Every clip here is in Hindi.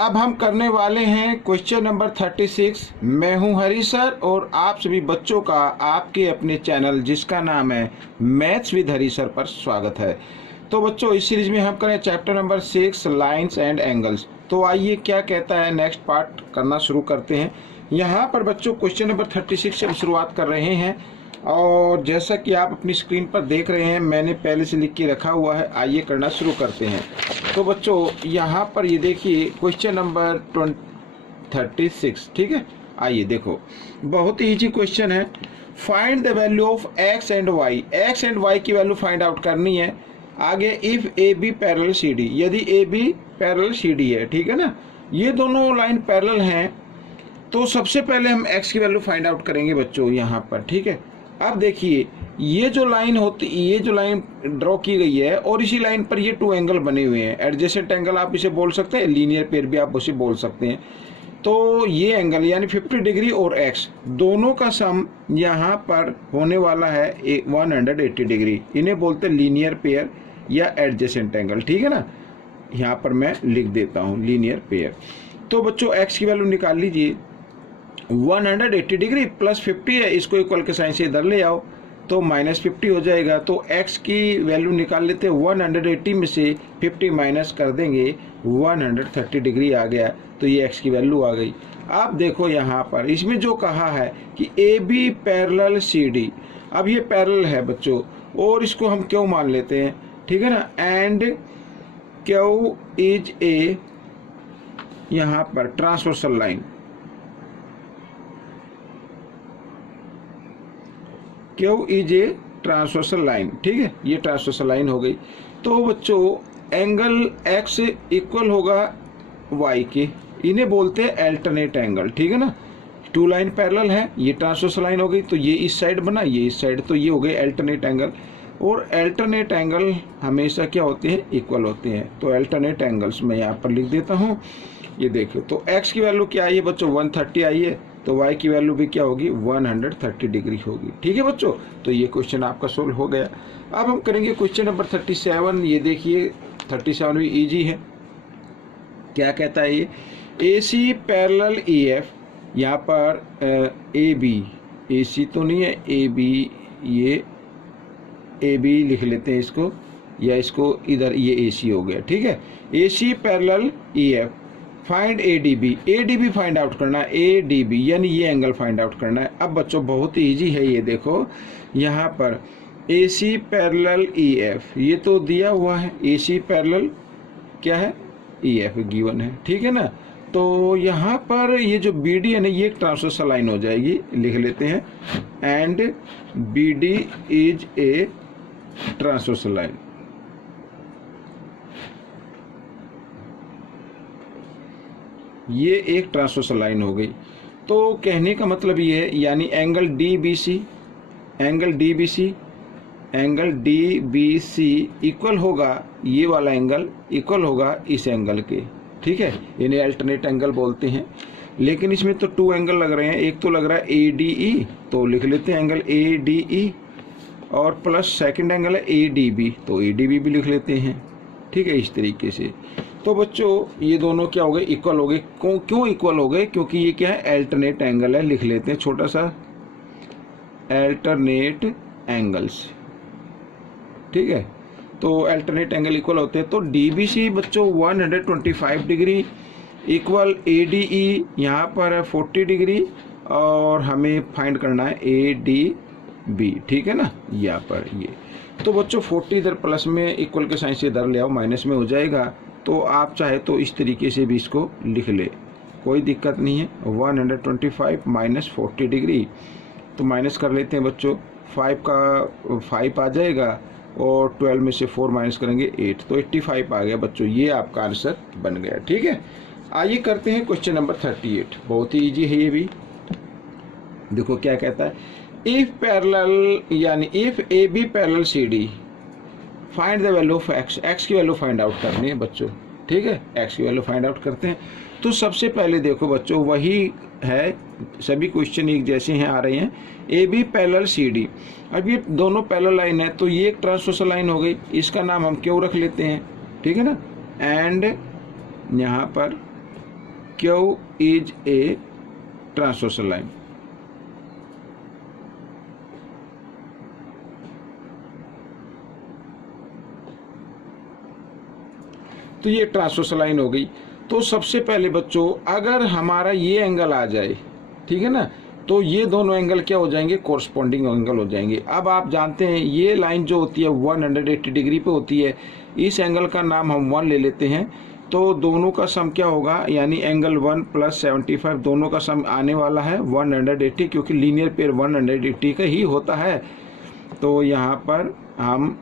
अब हम करने वाले हैं क्वेश्चन नंबर 36। मैं हूं हरी सर और आप सभी बच्चों का आपके अपने चैनल जिसका नाम है मैथ्स विद हरी सर पर स्वागत है। तो बच्चों, इस सीरीज में हम करें chapter number 6 lines and angles. तो आइए क्या कहता है नेक्स्ट पार्ट करना शुरू करते हैं। यहाँ पर बच्चों क्वेश्चन नंबर 36 से हम शुरुआत कर रहे हैं और जैसा कि आप अपनी स्क्रीन पर देख रहे हैं मैंने पहले से लिख के रखा हुआ है। आइए करना शुरू करते हैं। तो बच्चों यहाँ पर ये देखिए क्वेश्चन नंबर 36, ठीक है। आइए देखो, बहुत ही इजी क्वेश्चन है। Find the value of X and Y. X and Y की वैल्यू फाइंड आउट करनी है। आगे if A B parallel C D, यदि A B parallel C D है, ठीक है ना, ये दोनों लाइन पैरेलल हैं, तो सबसे पहले हम एक्स की वैल्यू फाइंड आउट करेंगे बच्चों यहाँ पर, ठीक है। अब देखिए ये जो लाइन ड्रॉ की गई है और इसी लाइन पर ये टू एंगल बने हुए हैं। एडजेसेंट एंगल आप इसे बोल सकते हैं, लीनियर पेयर भी आप उसे बोल सकते हैं। तो ये एंगल यानी 50 डिग्री और एक्स दोनों का सम यहाँ पर होने वाला है 180 डिग्री। इन्हें बोलते हैं लीनियर पेयर या एडजेसेंट एंगल, ठीक है ना। यहाँ पर मैं लिख देता हूँ लीनियर पेयर। तो बच्चों एक्स की वैल्यू निकाल लीजिए। 180 डिग्री प्लस 50 है, इसको इक्वल के साइन से इधर ले आओ तो -50 हो जाएगा। तो x की वैल्यू निकाल लेते हैं। 180 में से 50 माइनस कर देंगे, 130 डिग्री आ गया। तो ये x की वैल्यू आ गई। आप देखो यहाँ पर इसमें जो कहा है कि A B parallel C D, अब ये पैरेलल है बच्चों और इसको हम क्यों मान लेते हैं, ठीक है ना। एंड क्यू इज ए यहाँ पर transversal line, Q is a transversal line, ठीक है। ये ट्रांसवर्सल लाइन हो गई। तो बच्चों एंगल एक्स इक्वल होगा वाई के, इन्हें बोलते हैं अल्टरनेट एंगल, ठीक है ना। टू लाइन पैरेलल है, ये ट्रांसवर्सल लाइन हो गई, तो ये इस साइड बना, ये इस साइड, तो ये हो गए अल्टरनेट एंगल। और अल्टरनेट एंगल हमेशा क्या होते हैं, इक्वल होते हैं। तो अल्टरनेट एंगल्स मैं यहाँ पर लिख देता हूँ। ये देखो, तो एक्स की वैल्यू क्या आई है बच्चों, 130 आई है, तो y की वैल्यू भी क्या होगी, 130 डिग्री होगी, ठीक है बच्चों। तो ये क्वेश्चन आपका सोल्व हो गया। अब हम करेंगे क्वेश्चन नंबर 37। ये देखिए 37 भी इजी है। क्या कहता है ये, ए सी पैरेलल ई एफ, यहाँ पर ए बी, ए सी तो नहीं है, ए बी, ये ए बी लिख लेते हैं इसको, या इसको इधर ये ए सी हो गया, ठीक है। A C parallel E F, find A D B. A D B find out करना है, ए डी बी यानी ये एंगल फाइंड आउट करना है। अब बच्चों बहुत ही ईजी है। ये देखो यहाँ पर ए सी पैरेलल ई एफ, ये तो दिया हुआ है, ए सी पैरेलल क्या है, ई एफ गिवन है, ठीक है ना। तो यहाँ पर ये जो बी डी है ना, ये एक ट्रांसवर्सल लाइन हो जाएगी, लिख लेते हैं। And B D is a transversal line, ये एक ट्रांसवर्सल लाइन हो गई। तो कहने का मतलब ये है, यानी angle D B C, angle D B C, angle D B C equal होगा, ये वाला एंगल इक्वल होगा इस एंगल के, ठीक है। इन्हें अल्टरनेट एंगल बोलते हैं। लेकिन इसमें तो टू एंगल लग रहे हैं, एक तो लग रहा है ए डी ई, तो लिख लेते हैं एंगल ए डी ई, और प्लस सेकंड एंगल है ए डी बी, तो ए डी बी भी लिख लेते हैं, ठीक है, इस तरीके से। तो बच्चों ये दोनों क्या हो गए, इक्वल हो गए। क्यों इक्वल हो गए, क्योंकि ये क्या है, अल्टरनेट एंगल है। लिख लेते हैं छोटा सा अल्टरनेट एंगल्स, ठीक है। तो अल्टरनेट एंगल इक्वल होते हैं। तो डी बी सी बच्चों 125 degree equal A D E, यहाँ पर है 40 डिग्री, और हमें फाइंड करना है ए डी बी, ठीक है ना, यहाँ पर ये। तो बच्चों 40 इधर प्लस में, इक्वल के साइन से इधर ले आओ, माइनस में हो जाएगा। तो आप चाहे तो इस तरीके से भी इसको लिख ले, कोई दिक्कत नहीं है। 125 माइनस 40 डिग्री, तो माइनस कर लेते हैं बच्चों, 5 का 5 आ जाएगा, और 12 में से 4 माइनस करेंगे 8, तो 85 आ गया बच्चों। ये आपका आंसर बन गया, ठीक है। आइए करते हैं क्वेश्चन नंबर 38। बहुत ही ईजी है ये भी। देखो क्या कहता है, इफ पैरेलल यानी if A B parallel C D, find the value of X. X की वैल्यू फाइंड आउट करनी है बच्चों, ठीक है। एक्स की वैल्यू फाइंड आउट करते हैं। तो सबसे पहले देखो बच्चों, वही है, सभी क्वेश्चन एक जैसे हैं आ रहे हैं। A B parallel C D, अब ये दोनों पैरेलल लाइन है, तो ये एक ट्रांसवर्सल लाइन हो गई, इसका नाम हम क्यों रख लेते हैं, ठीक है ना। एंड यहाँ पर Q is a transversal line. तो ये ट्रांसवर्सल लाइन हो गई। तो सबसे पहले बच्चों अगर हमारा ये एंगल आ जाए, ठीक है ना, तो ये दोनों एंगल क्या हो जाएंगे, कोरस्पॉन्डिंग एंगल हो जाएंगे। अब आप जानते हैं ये लाइन जो होती है 180 डिग्री पे होती है, इस एंगल का नाम हम 1 ले लेते हैं। तो दोनों का सम क्या होगा, यानी एंगल 1 प्लस 75 दोनों का सम आने वाला है 180, क्योंकि लीनियर पेयर 180 का ही होता है। तो यहाँ पर हम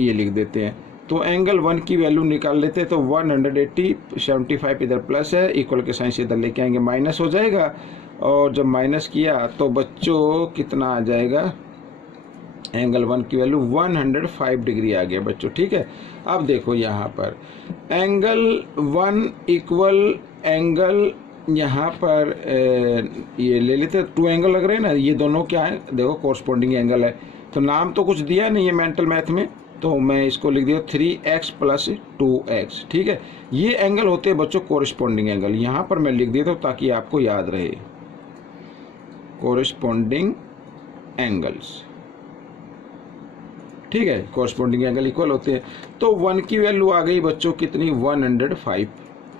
ये लिख देते हैं। तो एंगल 1 की वैल्यू निकाल लेते हैं। तो 180, 75 इधर प्लस है, इक्वल के साइन से इधर लेके आएंगे, माइनस हो जाएगा। और जब माइनस किया तो बच्चों कितना आ जाएगा, एंगल 1 की वैल्यू 105 डिग्री आ गया बच्चों, ठीक है। अब देखो यहाँ पर एंगल 1 इक्वल एंगल, यहाँ पर ये ले लेते हैं, 2 एंगल लग रहे हैं ना, ये दोनों क्या है, देखो कोरस्पॉन्डिंग एंगल है। तो नाम तो कुछ दिया नहीं है मेंटल मैथ में, तो मैं इसको लिख दिया 3x प्लस 2x, ठीक है। ये एंगल होते हैं बच्चों कोरस्पॉन्डिंग एंगल, यहाँ पर मैं लिख देता हूँ ताकि आपको याद रहे, कोरस्पॉन्डिंग एंगल्स, ठीक है। कोरस्पॉन्डिंग एंगल इक्वल होते हैं। तो 1 की वैल्यू आ गई बच्चों कितनी, 105।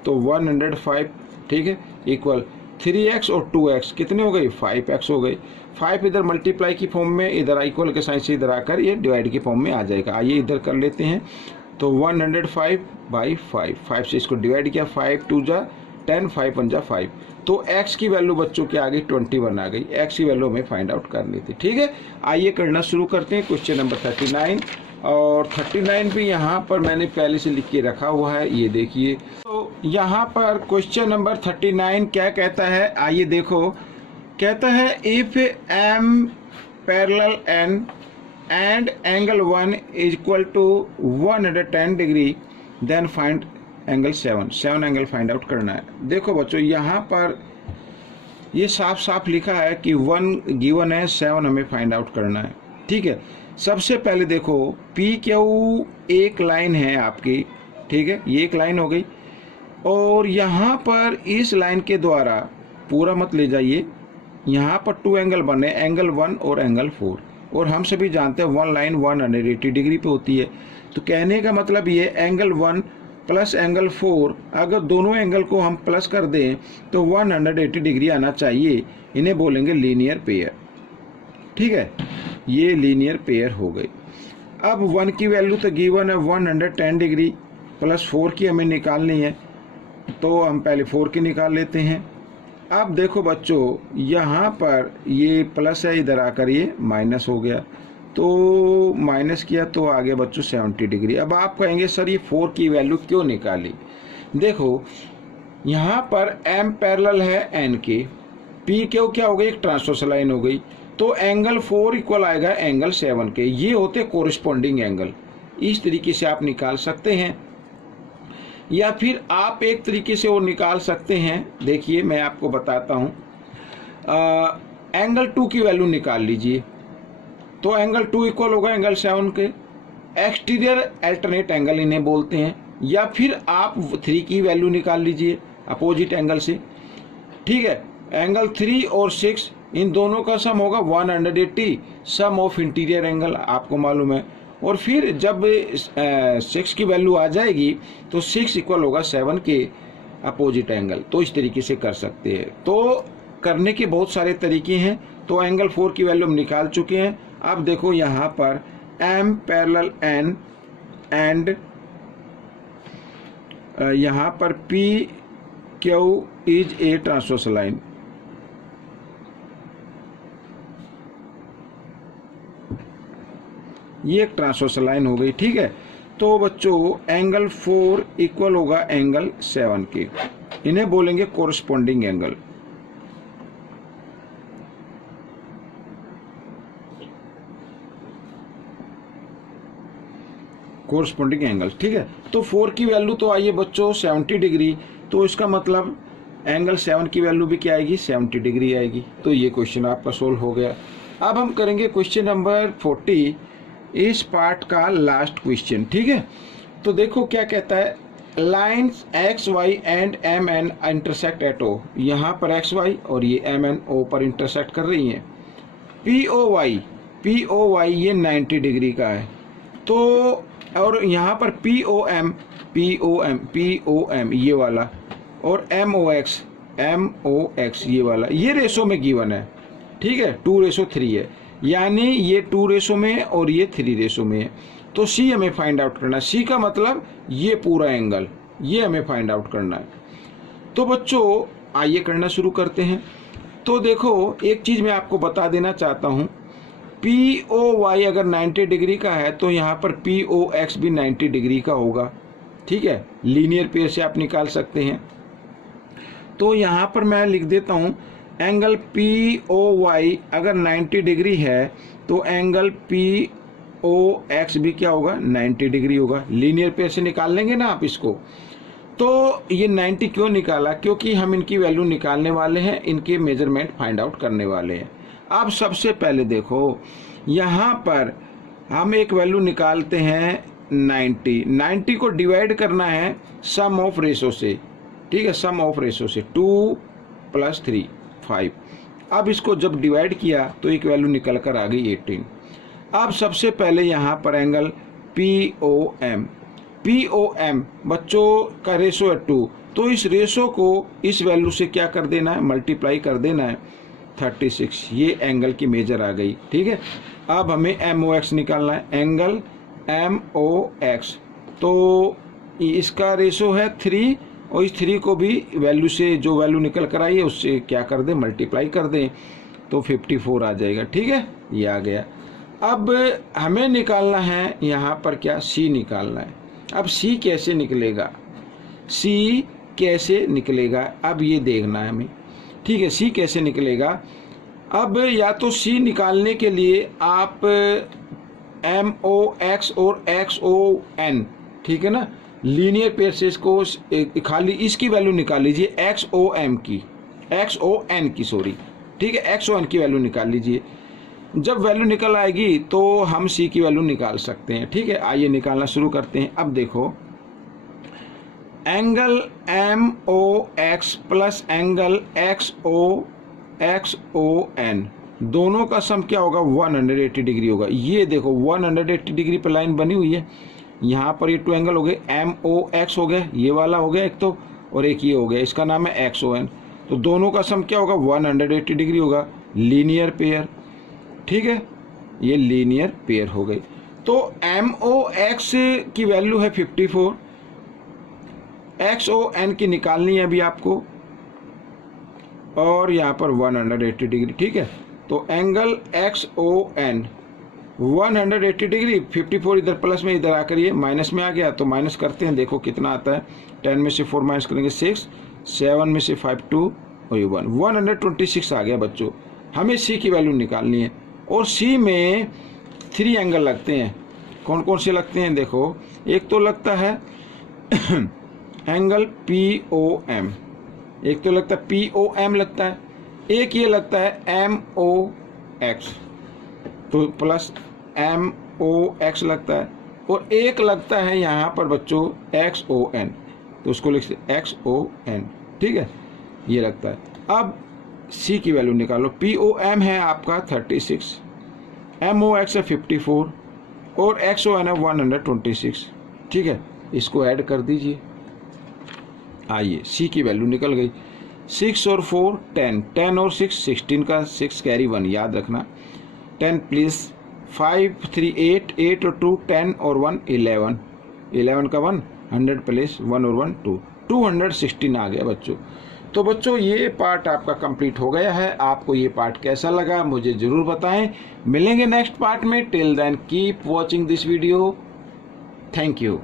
तो 105, ठीक है, इक्वल 3x और 2x कितने हो गई, 5x हो गई। 5 इधर मल्टीप्लाई की फॉर्म में, इधर इक्वल के साइन से इधर आकर ये डिवाइड की फॉर्म में आ जाएगा। आइए इधर कर लेते हैं। तो 105/5, 5 से इसको डिवाइड किया, 5 2 जा 10, 5 1 जा 5। तो x की वैल्यू बच्चों की आ गई 21 आ गई। x की वैल्यू हमें फाइंड आउट करनी थी, ठीक है। आइए करना शुरू करते हैं क्वेश्चन नंबर 39। और 39 भी यहाँ पर मैंने पहले से लिख के रखा हुआ है, ये देखिए। तो यहाँ पर क्वेश्चन नंबर 39 क्या कहता है, आइए देखो। कहता है इफ m parallel n and angle 1 is equal to 110 degree then find angle 7 angle find out करना है। देखो बच्चों यहाँ पर ये साफ साफ लिखा है कि 1 गिवन है, 7 हमें फाइंड आउट करना है, ठीक है। सबसे पहले देखो पी क्यू एक लाइन है आपकी, ठीक है, ये एक लाइन हो गई। और यहाँ पर इस लाइन के द्वारा, पूरा मत ले जाइए, यहाँ पर 2 एंगल बने, एंगल 1 और एंगल 4। और हम सभी जानते हैं 1 लाइन 180 डिग्री पे होती है। तो कहने का मतलब ये एंगल 1 प्लस एंगल 4, अगर दोनों एंगल को हम प्लस कर दें तो 180 डिग्री आना चाहिए। इन्हें बोलेंगे लीनियर पेयर, ठीक है। ये लीनियर पेयर हो गई। अब 1 की वैल्यू तो गिवन है 110 डिग्री, प्लस 4 की हमें निकालनी है, तो हम पहले 4 की निकाल लेते हैं। अब देखो बच्चों यहाँ पर ये प्लस है, इधर आकर ये माइनस हो गया, तो माइनस किया तो आ गया बच्चों 70 डिग्री। अब आप कहेंगे सर ये 4 की वैल्यू क्यों निकाली। देखो यहाँ पर m पैरेलल है n के, p क्यों क्या हो गई, एक ट्रांसवर्सल लाइन हो गई। तो एंगल 4 इक्वल आएगा एंगल 7 के। ये होते कोरिस्पॉन्डिंग एंगल। इस तरीके से आप निकाल सकते हैं, या फिर आप एक तरीके से और निकाल सकते हैं। देखिए मैं आपको बताता हूँ, एंगल 2 की वैल्यू निकाल लीजिए। तो एंगल 2 इक्वल होगा एंगल 7 के। एक्सटीरियर अल्टरनेट एंगल इन्हें बोलते हैं। या फिर आप 3 की वैल्यू निकाल लीजिए अपोजिट एंगल से, ठीक है। एंगल 3 और 6 इन दोनों का सम होगा 180, सम ऑफ इंटीरियर एंगल आपको मालूम है। और फिर जब 6 की वैल्यू आ जाएगी तो 6 इक्वल होगा 7 के अपोजिट एंगल। तो इस तरीके से कर सकते हैं। तो करने के बहुत सारे तरीके हैं। तो एंगल 4 की वैल्यू हम निकाल चुके हैं। अब देखो यहाँ पर m पैरेलल n एंड यहाँ पर p q is a transversal line. ये एक ट्रांसवर्सल लाइन हो गई, ठीक है। तो बच्चों एंगल 4 इक्वल होगा एंगल 7 के। इन्हें बोलेंगे कोरस्पॉन्डिंग एंगल। कोरस्पॉन्डिंग एंगल, ठीक है। तो 4 की वैल्यू तो आइए बच्चों 70 डिग्री, तो इसका मतलब एंगल 7 की वैल्यू भी क्या आएगी, 70 डिग्री आएगी। तो ये क्वेश्चन आपका सोल्व हो गया। अब हम करेंगे क्वेश्चन नंबर 40, इस पार्ट का लास्ट क्वेश्चन, ठीक है। तो देखो क्या कहता है, lines X Y and M N intersect at O, यहाँ पर एक्स वाई और ये एम एन ओ पर इंटरसेक्ट कर रही हैं। पी ओ वाई ये 90 डिग्री का है। तो और यहाँ पर पी ओ एम ये वाला और एम ओ एक्स ये वाला, ये रेशो में गिवन है, ठीक है, 2:3 है, यानी ये 2 रेशो में और ये 3 रेशो में है। तो सी हमें फाइंड आउट करना है। सी का मतलब ये पूरा एंगल, ये हमें फाइंड आउट करना है। तो बच्चों आइए करना शुरू करते हैं। तो देखो एक चीज़ मैं आपको बता देना चाहता हूँ, पी ओ वाई अगर 90 डिग्री का है तो यहाँ पर पी ओ एक्स भी 90 डिग्री का होगा, ठीक है, लीनियर पेयर से आप निकाल सकते हैं। तो यहाँ पर मैं लिख देता हूँ एंगल पी ओ वाई अगर 90 डिग्री है तो एंगल पी ओ एक्स भी क्या होगा, 90 डिग्री होगा। लीनियर पेयर से निकाल लेंगे ना आप इसको। तो ये 90 क्यों निकाला, क्योंकि हम इनकी वैल्यू निकालने वाले हैं, इनके मेजरमेंट फाइंड आउट करने वाले हैं। अब सबसे पहले देखो यहाँ पर हम एक वैल्यू निकालते हैं 90 को डिवाइड करना है सम ऑफ रेशो से, ठीक है, सम ऑफ रेशो से 2 + 3 5। अब इसको जब डिवाइड किया तो एक वैल्यू निकल कर आ गई 18। अब सबसे पहले यहाँ पर एंगल पी ओ एम बच्चों का रेशो है 2, तो इस रेशो को इस वैल्यू से क्या कर देना है, मल्टीप्लाई कर देना है 36। ये एंगल की मेजर आ गई, ठीक है। अब हमें एम ओ एक्स निकालना है, एंगल एम ओ एक्स, तो इसका रेशो है 3 और इस 3 को भी वैल्यू से जो वैल्यू निकल कर आई है उससे क्या कर दें, मल्टीप्लाई कर दें, तो 54 आ जाएगा, ठीक है, ये आ गया। अब हमें निकालना है यहाँ पर क्या, सी निकालना है। अब सी कैसे निकलेगा, अब ये देखना है हमें, ठीक है, सी कैसे निकलेगा। अब या तो सी निकालने के लिए आप एम ओ एक्स और एक्स ओ एन, ठीक है ना, लीनियर पेयर से इसको खाली इसकी वैल्यू निकाल लीजिए, एक्स ओ एन की, ठीक है, एक्स ओ एन की वैल्यू निकाल लीजिए। जब वैल्यू निकल आएगी तो हम सी की वैल्यू निकाल सकते हैं, ठीक है। आइए निकालना शुरू करते हैं। अब देखो angle M O X plus angle X O N, दोनों का सम क्या होगा, 180 डिग्री होगा। ये देखो 180 डिग्री पर लाइन बनी हुई है। यहाँ पर ये 2 एंगल हो गए, एम ओ एक्स हो गया, ये वाला हो गया एक तो, और एक ये हो गया, इसका नाम है एक्स ओ एन। तो दोनों का सम क्या होगा, 180 डिग्री होगा, लीनियर पेयर, ठीक है, ये लीनियर पेयर हो गई। तो एम ओ एक्स की वैल्यू है 54, एक्स ओ एन की निकालनी है अभी आपको, और यहाँ पर 180 डिग्री, ठीक है। तो angle X O N 180 degree, 54 इधर प्लस में, इधर आकर ये माइनस में आ गया, तो माइनस करते हैं, देखो कितना आता है, 10 में से 4 माइनस करेंगे 6, 7 में से 5 2 और ये 1, 126 आ गया बच्चों। हमें सी की वैल्यू निकालनी है, और सी में 3 एंगल लगते हैं। कौन कौन से लगते हैं, देखो एक तो लगता है एंगल पी ओ एम, एक तो लगता है पी ओ एम लगता है, एक ये लगता है एम ओ एक्स, तो प्लस एम ओ एक्स लगता है, और एक लगता है यहाँ पर बच्चों एक्स ओ एन, तो उसको लिखते एक्स ओ एन, ठीक है, ये लगता है। अब सी की वैल्यू निकालो, पी ओ एम है आपका 36, एम ओ एक्स है 54 और एक्स ओ एन है 126, ठीक है, इसको ऐड कर दीजिए। आइए सी की वैल्यू निकल गई, 6 और 4 10, 10 और 6 16 का 6 कैरी 1 याद रखना, 10 प्लीज, 5 3 8, 8 और 2 10 और 1 11, 11 का 1 100 प्लस 1 और 1 2, 216 आ गया बच्चों। तो बच्चों ये पार्ट आपका कंप्लीट हो गया है। आपको ये पार्ट कैसा लगा मुझे ज़रूर बताएं। मिलेंगे नेक्स्ट पार्ट में। Till then keep watching this video. Thank you.